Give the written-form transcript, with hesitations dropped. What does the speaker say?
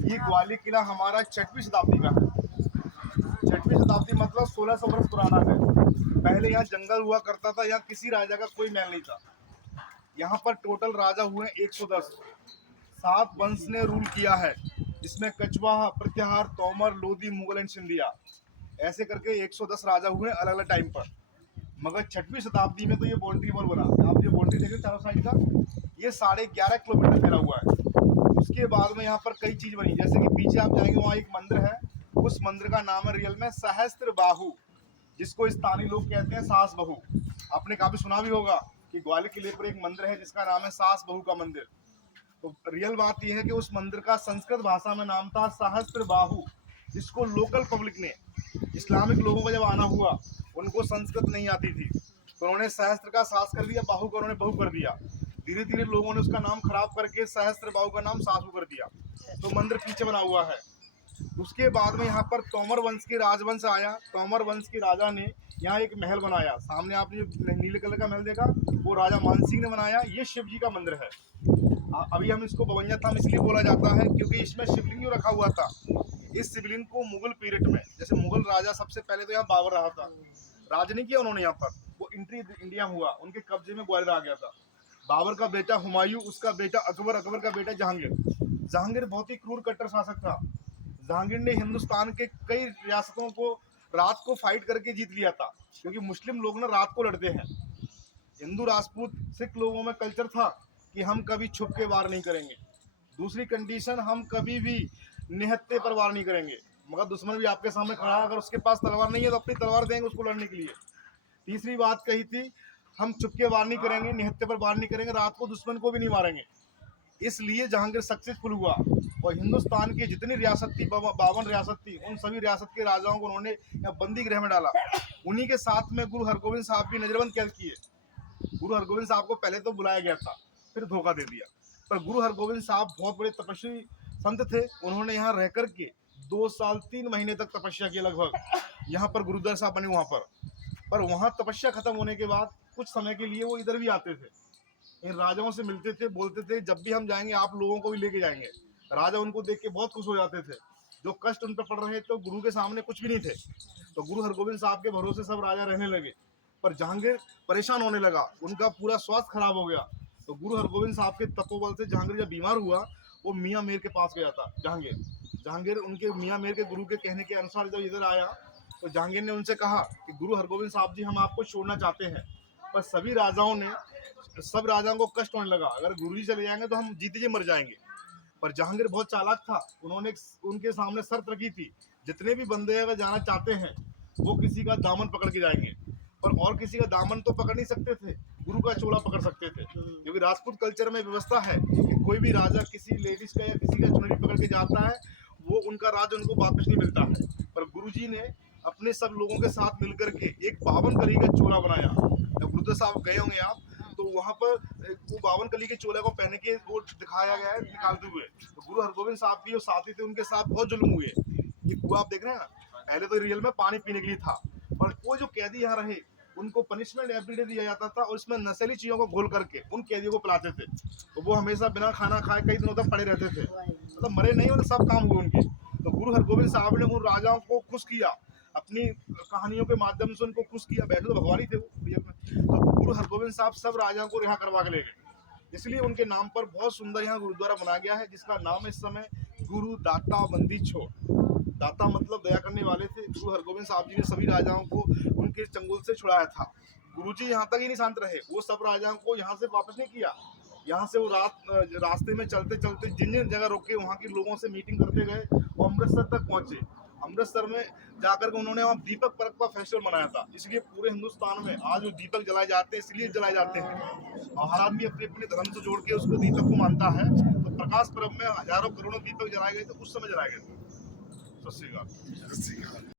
ये ग्वालियर किला हमारा 6वीं शताब्दी का है। 6वीं शताब्दी मतलब 1600 वर्ष पुराना है। पहले यहाँ जंगल हुआ करता था, यहाँ किसी राजा का कोई महल नहीं था। यहाँ पर टोटल राजा हुए 110। 7 वंश ने रूल किया है, जिसमें कछवाहा, प्रत्याहार, तोमर, लोधी, मुगल एंड सिंधिया, ऐसे करके 110 राजा हुए अलग अलग टाइम पर। मगर 6वीं शताब्दी में तो ये बाउंड्री वॉल बना। आप ये बाउंड्री देख रहे चारों साइड का, ये 11.5 किलोमीटर फैला हुआ है। उसके बाद में यहाँ पर कई चीज बनी, जैसे कि पीछे आप जाएंगे वहाँ एक मंदिर है, उस मंदिर का नाम है रियल में सहस्त्र बाहु, जिसको स्थानीय लोग कहते हैं सास बहू। आपने काफी सुना भी होगा कि ग्वालियर किले पर एक मंदिर है जिसका नाम है सास बहू का मंदिर। तो रियल बात यह है कि उस मंदिर का संस्कृत भाषा में नाम था सहस्त्र बाहु, जिसको लोकल पब्लिक ने, इस्लामिक लोगों का जब आना हुआ, उनको संस्कृत नहीं आती थी, तो उन्होंने सहस्त्र का सास कर दिया, बाहु का उन्होंने बहु कर दिया। धीरे धीरे लोगों ने उसका नाम खराब करके सहस्त्र बाहु का नाम सासू कर दिया। तो मंदिर पीछे बना हुआ है। उसके बाद में यहाँ पर तोमर वंश के राजवंश आया। तोमर वंश के राजा ने यहाँ एक महल बनाया। सामने आपने जो नीले कलर का महल देखा, वो राजा मानसिंह ने बनाया। ये शिव जी का मंदिर है। अभी हम इसको बवैया धाम इसलिए बोला जाता है क्योंकि इसमें शिवलिंग जो रखा हुआ था, इस शिवलिंग को मुगल पीरियड में, जैसे मुगल राजा सबसे पहले तो यहाँ बाबर रहा था, राज नहीं किया उन्होंने, यहाँ पर वो एंट्री इंडिया हुआ, उनके कब्जे में ग्वालियर आ गया था। बाबर का बेटा हुमायूं, उसका बेटा अकबर, अकबर का बेटा जहांगीर। जहांगीर बहुत ही क्रूर कट्टर शासक था। जहांगीर ने हिंदुस्तान के कई रियासतों को रात को फाइट करके जीत लिया था, क्योंकि मुस्लिम लोग ना रात को लड़ते हैं। हिंदू, राजपूत, सिख लोगों में कल्चर था कि हम कभी छुप के वार नहीं करेंगे। दूसरी कंडीशन, हम कभी भी निहत्थे पर वार नहीं करेंगे। मगर दुश्मन भी आपके सामने खड़ा है, अगर उसके पास तलवार नहीं है तो अपनी तलवार देंगे उसको लड़ने के लिए। तीसरी बात कही थी, हम चुपके वार नहीं करेंगे, निहत्थे पर वार नहीं करेंगे, रात को दुश्मन को भी नहीं मारेंगे। इसलिए जहांगीर सक्सेसफुल हुआ और हिंदुस्तान की जितनी रियासत थी, 52 रियासत थी, उन सभी रियासत के राजाओं को उन्होंने यहाँ बंदी गृह में डाला। उन्हीं के साथ में गुरु हरगोविंद साहब भी नजरबंद कैद किए। गुरु हरगोविंद साहब को पहले तो बुलाया गया था, फिर धोखा दे दिया। पर गुरु हरगोविंद साहब बहुत बड़े तपस्वी संत थे। उन्होंने यहाँ रह करके 2 साल 3 महीने तक तपस्या की लगभग। यहाँ पर गुरुद्वारा साहब बने वहाँ पर वहाँ तपस्या खत्म होने के बाद कुछ समय के लिए वो इधर भी आते थे, इन राजाओं से मिलते थे, बोलते थे जब भी हम जाएंगे आप लोगों को भी लेके जाएंगे। राजा उनको देख के बहुत खुश हो जाते थे। जो कष्ट उन पर पड़ रहे थे, तो गुरु के सामने कुछ भी नहीं थे। तो गुरु हरगोविंद साहब के भरोसे सब राजा रहने लगे। पर जहांगीर परेशान होने लगा, उनका पूरा स्वास्थ्य खराब हो गया। तो गुरु हरगोविंद साहब के तपोबल से जहांगीर जब बीमार हुआ, वो मियाँ मीर के पास गया था। जहांगीर उनके मियाँ मीर के गुरु के कहने के अनुसार जब इधर आया, तो जहांगीर ने उनसे कहा कि गुरु हरगोविंद साहब जी, हम आपको छोड़ना चाहते हैं। पर सभी राजाओं ने, सब राजाओं को कष्ट होने लगा, अगर गुरु जी चले जाएंगे तो हम जीते जी मर जाएंगे। पर जहांगीर बहुत चालाक था, उन्होंने उनके सामने शर्त रखी थी, जितने भी बंदे अगर जाना चाहते हैं वो किसी का दामन पकड़ के जाएंगे। पर और किसी का दामन तो पकड़ नहीं सकते थे, गुरु का चोला पकड़ सकते थे। क्योंकि राजपूत कल्चर में व्यवस्था है कि कोई भी राजा किसी लेडीज का या किसी का चुनरी पकड़ के जाता है, वो उनका राज उनको वापस नहीं मिलता है। पर गुरु जी ने अपने सब लोगों के साथ मिलकर के एक 52 कली का चोला बनाया। जब गुरुद्वारा साहब गए होंगे आप, तो वहाँ पर वो 52 कली के चोला को पहन के वो दिखाया गया है निकालते हुए। तो गुरु हरगोविंद साहब की जो साथी थे, उनके साथ बहुत जुल्म हुए। ये कुआं आप देख रहे हैं ना, पहले तो रियल में पानी पीने के लिए था, पर वो जो कैदी यहाँ रहे, उनको पनिशमेंट एवरीडे दिया जाता था और इसमें नशीली चीजों को घोल करके उन कैदियों को पिलाते थे। तो वो हमेशा बिना खाना खाए कई दिनों तक पड़े रहते थे, मतलब मरे नहीं, मतलब सब काम हुए उनके। तो गुरु हरगोविंद साहब ने उन राजाओं को खुश किया, अपनी कहानियों के माध्यम से उनको खुश किया। बैठे तो भगवान ही थे वो रियल में। तो गुरु हरगोविंद साहब सब राजाओं को रिहा करवा के ले गए। इसलिए उनके नाम पर बहुत सुंदर यहाँ गुरुद्वारा बनाया गया है, जिसका नाम इस समय गुरु दाता बंदी छोड़। दाता मतलब दया करने वाले थे। गुरु हरगोविंद साहब जी ने सभी राजाओं को उनके चंगुल से छुड़ाया था। गुरु जी यहाँ तक ही नहीं शांत रहे, वो सब राजाओं को यहाँ से वापस नहीं किया। यहाँ से वो रास्ते में चलते चलते जिन जिन जगह रोके, वहाँ के लोगों से मीटिंग करते गए और अमृतसर तक पहुंचे। अमृतसर में जाकर के उन्होंने वहाँ दीपक पर्व का फेस्टिवल मनाया था। इसलिए पूरे हिंदुस्तान में आज वो दीपक जलाए जाते हैं, इसलिए जलाए जाते हैं। और हर आदमी अपने अपने धर्म से जोड़ के उसको दीपक को मानता है। तो प्रकाश पर्व में हजारों करोड़ों दीपक जलाए गए थे, उस समय जलाए गए थे। सत श्री अकाल।